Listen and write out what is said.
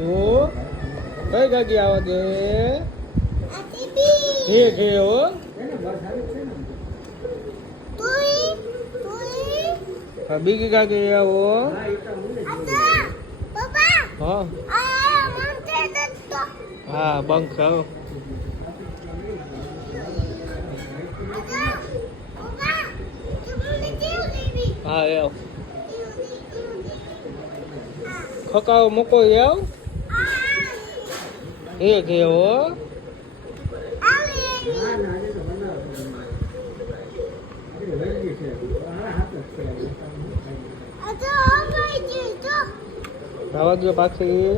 તું કઈ ગાડી આવવા દે હે હો બીજી ગાડી આવો હા હા બંક આવો હા આવ ખકાવ મૂકો આવ હે હો આવા ગયો પાછી